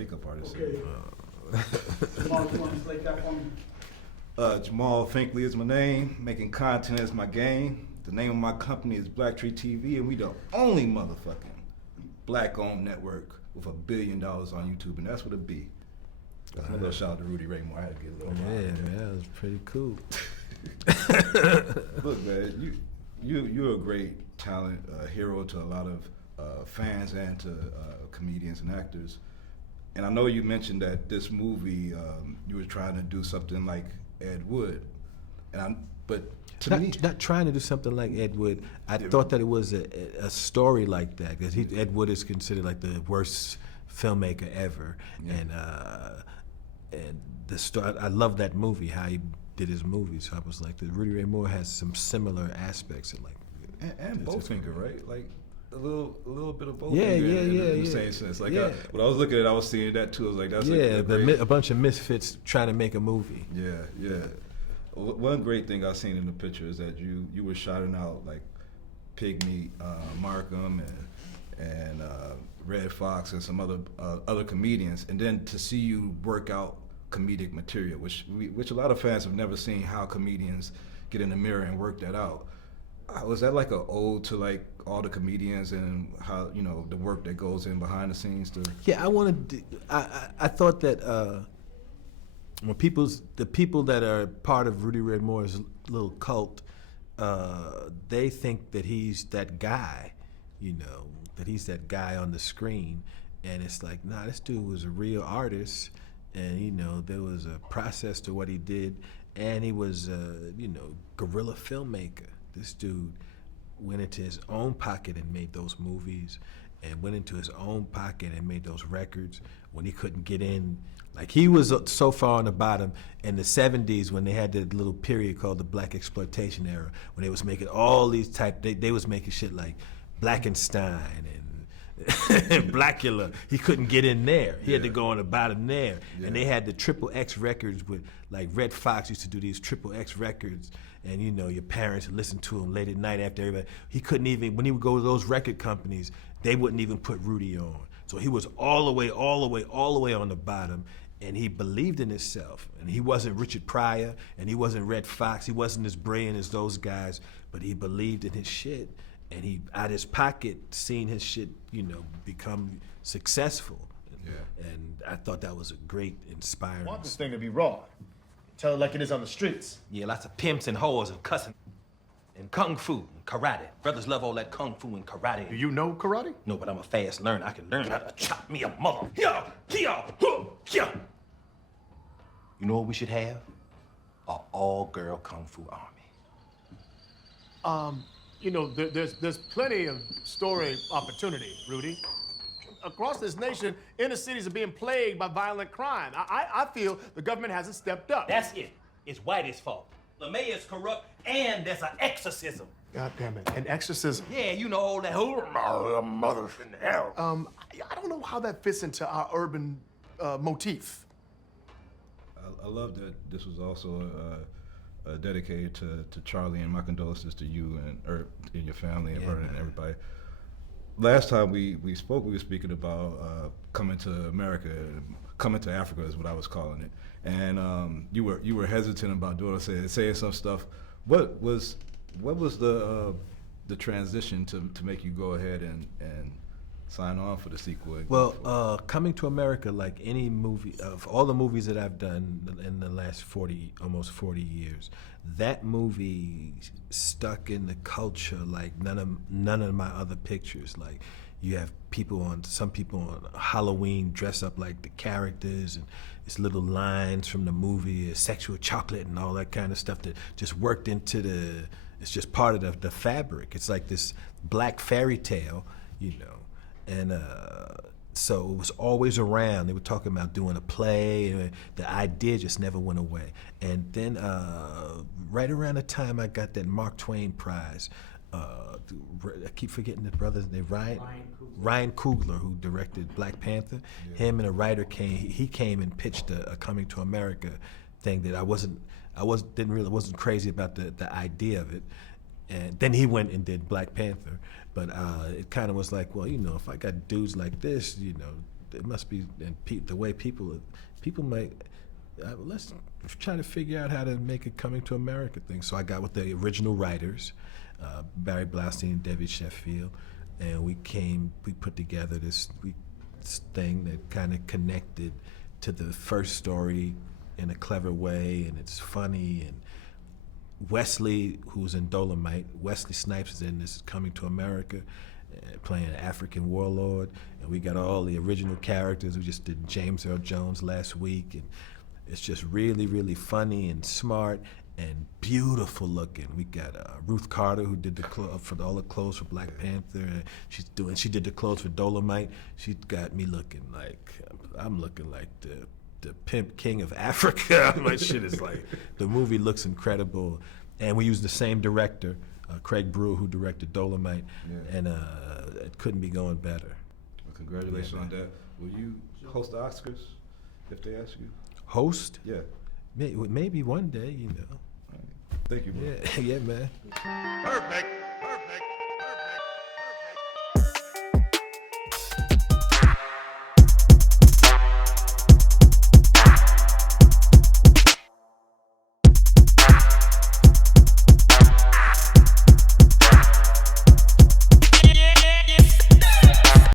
makeup artist. Okay. Jamal, you want to slate that for me? Jamal Finkley is my name. Making content is my game. The name of my company is BLACKTREE TV, and we the only motherfucking black-owned network with $1 billion on YouTube, and that's what it be. That's my little shout out to Rudy Raymore. I had to get a little. Yeah, man, that was pretty cool. Look, man, you're a great talent, hero to a lot of fans and to comedians and actors. And I know you mentioned that this movie you were trying to do something like Ed Wood, but to me, not trying to do something like Ed Wood. I thought that it was a story like that, because Ed Wood is considered like the worst filmmaker ever, and the story. I love that movie, how he did his movie. So I was like, Rudy Ray Moore has some similar aspects, and like and Bowfinger, right? Like a little bit of Bowfinger. Yeah. In the same sense. Like when I was looking at it, I was seeing that too. I was like, that's a bunch of misfits trying to make a movie. Yeah. One great thing I've seen in the picture is that you were shouting out like Pygmy, Markham, and Red Fox and some other comedians, and then to see you work out comedic material, which a lot of fans have never seen, how comedians get in the mirror and work that out. Was that like an ode to like all the comedians and how, you know, the work that goes in behind the scenes to? Yeah, I thought that when the people that are part of Rudy Ray Moore's little cult, they think that he's that guy, you know, that he's that guy on the screen, and it's like, nah, this dude was a real artist, and you know, there was a process to what he did, and he was you know, guerrilla filmmaker. This dude went into his own pocket and made those movies, and went into his own pocket and made those records when he couldn't get in. Like, he was so far on the bottom in the 70s when they had that little period called the Black Exploitation era, when they was making all these they was making shit like Blackenstein and Blackula. He couldn't get in there. He had to go on the bottom there. Yeah. And they had the Triple X records with, like, Red Fox used to do these Triple X records, and you know, your parents would listen to him late at night after everybody. He couldn't even, when he would go to those record companies, they wouldn't even put Rudy on. So he was all the way on the bottom, and he believed in himself. And he wasn't Richard Pryor, and he wasn't Red Fox, he wasn't as brilliant as those guys, but he believed in his shit. And he, out his pocket, seen his shit, you know, become successful. Yeah. And I thought that was a great, inspiring. I want this thing to be raw. Tell it like it is on the streets. Yeah, lots of pimps and whores and cussing. And kung fu and karate. Brothers love all that kung fu and karate. Do you know karate? No, but I'm a fast learner. I can learn how to chop me a mother. You know what we should have? An all-girl kung fu army. You know, there's plenty of story opportunity, Rudy. Across this nation, inner cities are being plagued by violent crime. I feel the government hasn't stepped up. That's it. It's Whitey's fault. The mayor's corrupt, and there's an exorcism. God damn it, an exorcism? Yeah, you know all that whole mother's in hell. I don't know how that fits into our urban motif. I love that this was also dedicated to Charlie, and my condolences to you and your family and Vernon and everybody. Last time we spoke, we were speaking about coming to America, coming to Africa is what I was calling it, and you were hesitant about saying some stuff. What was the transition to make you go ahead and sign on for the sequel? Well, Coming to America, like any movie, of all the movies that I've done in the last almost 40 years, that movie stuck in the culture like none of my other pictures. Like, you have some people on Halloween dress up like the characters, and it's little lines from the movie, sexual chocolate and all that kind of stuff that just worked into it's just part of the fabric. It's like this black fairy tale, you know. And so it was always around. They were talking about doing a play, and the idea just never went away. And then right around the time I got that Mark Twain Prize, I keep forgetting the brother's name, Ryan Coogler, who directed Black Panther. Yeah. Him and a writer came and pitched a Coming to America thing that I wasn't crazy about the idea of it. And then he went and did Black Panther. But it kind of was like, well, you know, if I got dudes like this, you know, it must be, and the way people might. Let's try to figure out how to make a Coming to America thing. So I got with the original writers, Barry Blaustein and Debbie Sheffield, and we put together this thing that kind of connected to the first story in a clever way, and it's funny. And Wesley, who's in Dolemite, Wesley Snipes is in this Coming to America, playing an African warlord, and we got all the original characters. We just did James Earl Jones last week, and it's just really, really funny and smart and beautiful looking. We got Ruth Carter, who did for all the clothes for Black Panther. And she did the clothes for Dolemite. She got me looking like I'm looking like the pimp king of Africa. My shit is like, the movie looks incredible, and we used the same director, Craig Brewer, who directed Dolemite, and it couldn't be going better. Well, congratulations on that. Will you host the Oscars if they ask you? Host? Yeah. Maybe one day, you know. All right. Thank you, bro. Yeah, yeah, man. Perfect.